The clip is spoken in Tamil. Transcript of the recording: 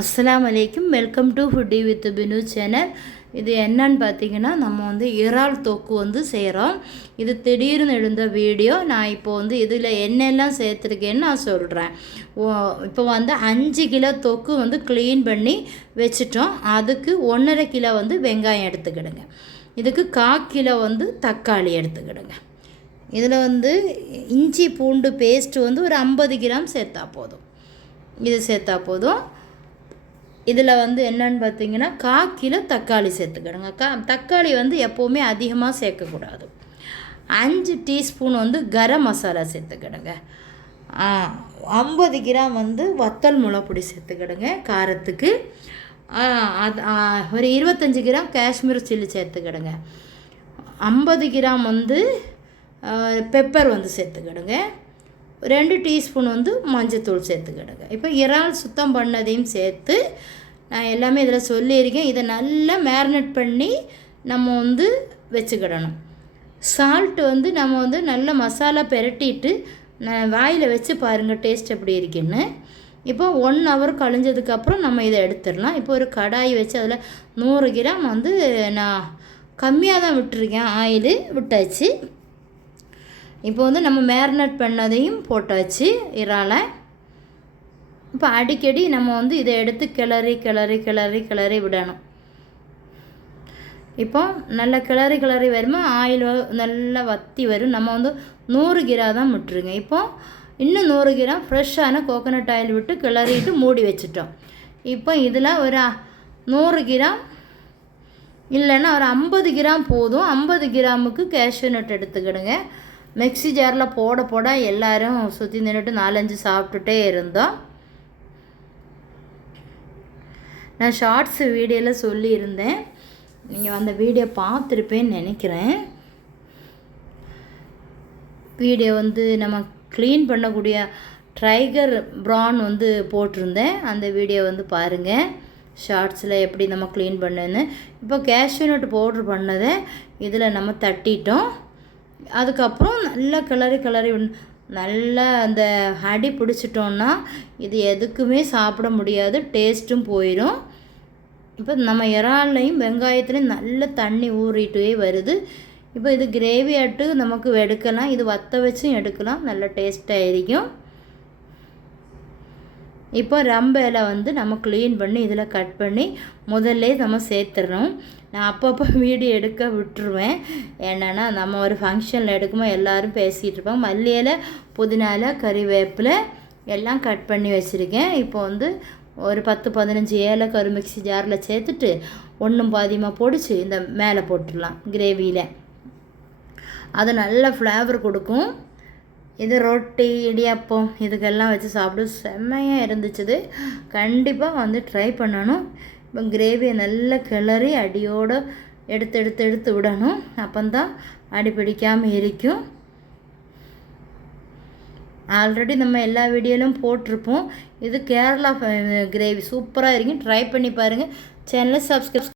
அஸ்லாம் அலைக்கும் welcome to foodie with Binu channel. இது என்னன்னு பார்த்தீங்கன்னா நம்ம வந்து இறால் தொக்கு வந்து செய்கிறோம் இது திடீர்னு எழுந்த வீடியோ. நான் இப்போ வந்து இதில் என்னெல்லாம் சேர்த்துருக்கேன்னு நான் சொல்கிறேன் இப்போ வந்து அஞ்சு கிலோ தொக்கு வந்து க்ளீன் பண்ணி வச்சுட்டோம். அதுக்கு ஒன்றரை கிலோ வந்து வெங்காயம் எடுத்துக்கிடுங்க. இதுக்கு கா கிலோ வந்து தக்காளி எடுத்துக்கிடுங்க. இதில் வந்து இஞ்சி பூண்டு பேஸ்ட்டு வந்து ஒரு ஐம்பது கிராம் சேர்த்தா போதும். இது சேர்த்தா போதும். இதில் வந்து என்னன்னு பார்த்தீங்கன்னா கா கிலோ தக்காளி சேர்த்துக்கிடுங்க. கா தக்காளி வந்து எப்போவுமே அதிகமாக சேர்க்கக்கூடாது. அஞ்சு டீஸ்பூன் வந்து கரம் மசாலா சேர்த்துக்கிடுங்க. ஐம்பது கிராம் வந்து வத்தல் முளைப்பொடி சேர்த்துக்கிடுங்க காரத்துக்கு. அது ஒரு இருபத்தஞ்சி கிராம் காஷ்மீர் சில்லி சேர்த்துக்கிடுங்க. ஐம்பது கிராம் வந்து பெப்பர் வந்து சேர்த்துக்கிடுங்க. ரெண்டு டீஸ்பூன் வந்து மஞ்சத்தூள் சேர்த்துக்கிடுங்க. இப்போ இறால் சுத்தம் பண்ணதையும் சேர்த்து நான் எல்லாமே இதில் சொல்லியிருக்கேன். இதை நல்லா மேரினேட் பண்ணி நம்ம வந்து வச்சுக்கிடணும். சால்ட்டு வந்து நம்ம வந்து நல்ல மசாலா பெரட்டிட்டு நான் வாயில் வச்சு பாருங்கள் டேஸ்ட் எப்படி இருக்குன்னு. இப்போ ஒன் ஹவர் கழிஞ்சதுக்கப்புறம் நம்ம இதை எடுத்துடலாம். இப்போ ஒரு கடாய் வச்சு அதில் நூறு கிராம் வந்து நான் கம்மியாக தான் விட்டுருக்கேன். ஆயில் விட்டாச்சு. இப்போ வந்து நம்ம மேரினேட் பண்ணதையும் போட்டாச்சு இறாலை. இப்போ அடிக்கடி நம்ம வந்து இதை எடுத்து கிளறி கிளறி கிளறி கிளறி விடணும். இப்போ நல்ல கிளறி கிளறி வருமா? ஆயில் நல்லா வத்தி வரும். நம்ம வந்து நூறு கிரா தான் விட்டுருங்க. இப்போ இன்னும் நூறு கிராம் ஃப்ரெஷ்ஷான கோகோனட் ஆயில் விட்டு கிளறிட்டு மூடி வச்சுட்டோம். இப்போ இதில் ஒரு நூறு கிராம் இல்லைன்னா ஒரு ஐம்பது கிராம் போதும். ஐம்பது கிராமுக்கு கேஷ்யூ நட் எடுத்துக்கிடுங்க. மிக்சி ஜாரில் போட போட எல்லோரும் சுற்றி நின்றுட்டு நாலஞ்சு சாப்பிட்டுட்டே இருந்தோம். நான் ஷார்ட்ஸ் வீடியோவில் சொல்லியிருந்தேன். நீங்கள் அந்த வீடியோ பார்த்துருப்பேன்னு நினைக்கிறேன். வீடியோ வந்து நம்ம க்ளீன் பண்ணக்கூடிய ட்ரைகர் ப்ரான் வந்து போட்டிருந்தேன். அந்த வீடியோ வந்து பாருங்கள் ஷார்ட்ஸில் எப்படி நம்ம க்ளீன் பண்ணுன்னு. இப்போ கேஷ்யூ நட் பவுட்ரு பண்ணதை இதில் நம்ம தட்டிட்டோம். அதுக்கப்புறம் நல்லா கிளறி கிளறி நல்லா அந்த அடி பிடிச்சிட்டோன்னா இது எதுக்குமே சாப்பிட முடியாது டேஸ்ட்டும் போயிடும் இப்போ நம்ம இறால்லையும் வெங்காயத்துலேயும் நல்ல தண்ணி ஊறிட்டே வருது. இப்போ இது கிரேவி ஆட்டு நமக்கு எடுக்கலாம் இது வத்த வச்சும் எடுக்கலாம் நல்ல டேஸ்ட்டாக இருக்கும். இப்போ ரம்பையில் வந்து நம்ம க்ளீன் பண்ணி இதில் கட் பண்ணி முதல்ல நம்ம சேர்த்துறோம் நான் அப்பப்போ வீடியோ எடுக்க விட்டுருவேன். என்னென்னா நம்ம ஒரு ஃபங்க்ஷனில் எடுக்கும்போது எல்லோரும் பேசிகிட்டு இருப்போம் மல்லியில் புதினால கறிவேப்பில் எல்லாம் கட் பண்ணி வச்சுருக்கேன். இப்போ வந்து ஒரு பத்து பதினஞ்சு ஏலக்காய் ஒரு மிக்சி ஜாரில் சேர்த்துட்டு ஒன்றும் பாதியமாக பொடிச்சு இந்த மேலே போட்டுடலாம் கிரேவியில் அது நல்ல ஃப்ளேவர் கொடுக்கும். இது ரொட்டி இடியாப்பம் இதுக்கெல்லாம் வச்சு சாப்பிட செம்மையாக இருந்துச்சுது. கண்டிப்பாக வந்து ட்ரை பண்ணணும். இப்போ கிரேவியை நல்லா கிளறி அடியோடு எடுத்து எடுத்து எடுத்து விடணும். அப்போந்தான் அடி பிடிக்காமல் இருக்கும். ஆல்ரெடி நம்ம எல்லா வீடியோலையும் போட்டிருப்போம். இது கேரளா கிரேவி சூப்பராக இருக்கும். ட்ரை பண்ணி பாருங்கள் சேனலை சப்ஸ்கிரைப்